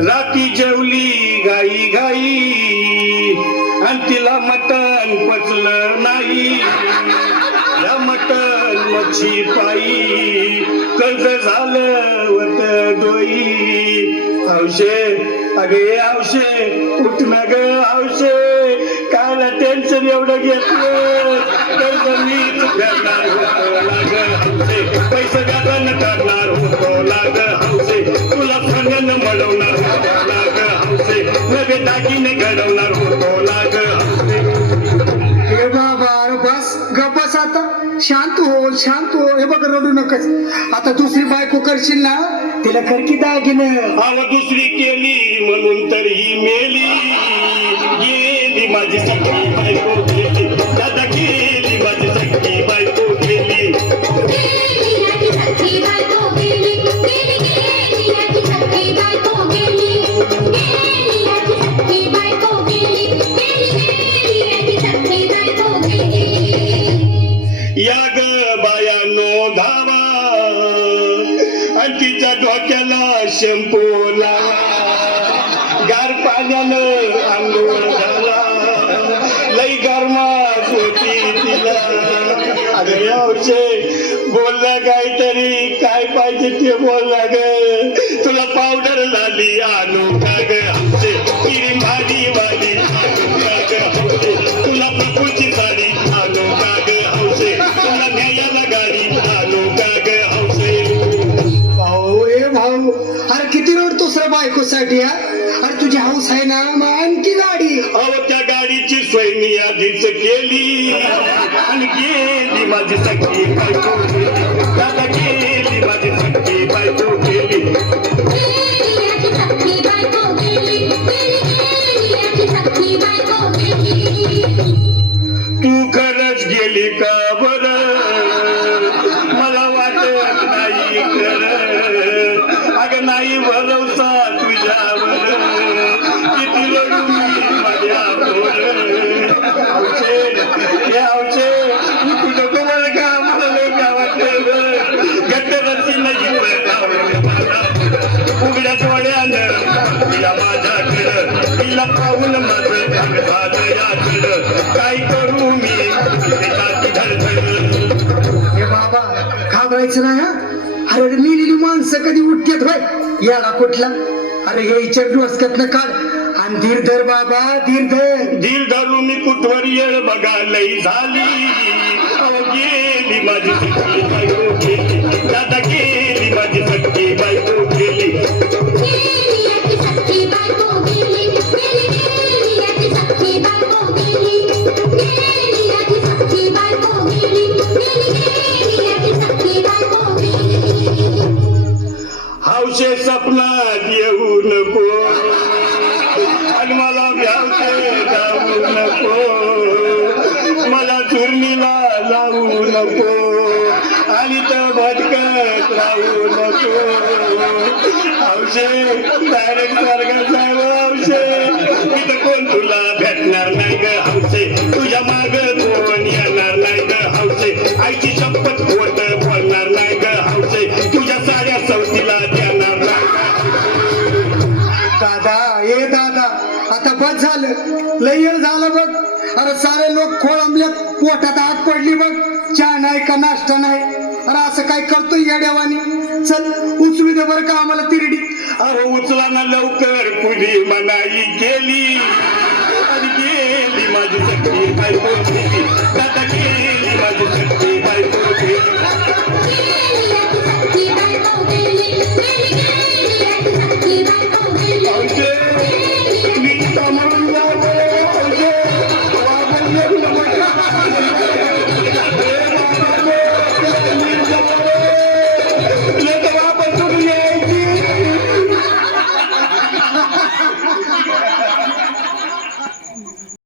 राती जेवली गाई गाई. आणि तिला मटण पचलं नाही. या मटण मच्छी पायी कर्ज झालं वत डोई. औशे अगे औशे उठ ना ग औशे कायला टेन्शन एवढं घेतलं. कर्ज मीच फेडणार होतो लाग. हौसे पैसे व्याजानं करणार होतो लाग. हौशे तुला संगन मळवणार होतो लाग. हौशे नवे दागिने घडवणार होतो लाग. हे बाबा बस गप आता. शांत हो शांत हो. हे बघ रडू नकच आता दुसरी बायको करशील ना तिला कर की दागिने. अव दुसरी केली म्हणून तर ही मेली. गेली माझी सखी बायको गेली दादा गेली माझी सखी बायको गेली गेली याची सखी बायको गेली डोक्याला लावा गार पाण्यानं आंघोळ झाला. लई गरमात होती तिला. अगं यावशे बोलला काहीतरी काय पाहिजे ते बोलला ग. दुसऱ्या बायकोसाठी हा? अरे तुझी हाऊस आहे ना? मग आणखी गाडी. अहो त्या गाडीची सोय मी आधीच केली. आणि केली माझी सखी बायको. दादा केली माझी सखी बायको केली तू खरंच गेली का बर? मला वाटत नाही खरं अग नाही बरं. हे औषे तू नको मला का आम्हाला लोक का गट्टरची नाही उघड्यात उघड्या आलं तिला माझ्याकडं तिला पाहून माझं अंग याकडं काय करू मी हे? बाबा घाबरायचं नाही हा अरे मेलेली माणसं कधी उठतेत होय? याला कुठला? अरे हे इचर डोसक्यातनं काढ. आणि धीर धर बाबा धीर धर. दिल धरू मी कुठवर येळ बघा लई झाली? अहो गेली माझी सखी बायको गेली दादा गेली माझी सखी बायको गेली गेली याची सखी बायको गेली गेली गेली याची सखी बायको गेली गेली याची सखी बायको गेली गेली गेली याची सखी बायको गेली हौशे सपनात येऊ नको. आणि मला व्यावते जाऊ नको. मला चुरणीला लावू नको. आणि तर भटकत राहू नको. हौशे डायरेक्ट स्वर्गात जाऊ मी इथं कोण तुला भेटणार नाही? बघ. अरे सारे लोक खोळंबल्यात पोटात आग पडली बघ. चहा नाही का नाश्ता नाही? अरे असं काय करतोय या देवानी? चल उचलू दे बरं का आम्हाला तिरडी. अरे उचला ना लवकर. कुणी मनाई केली? आणि गेली माझी सखी बायको.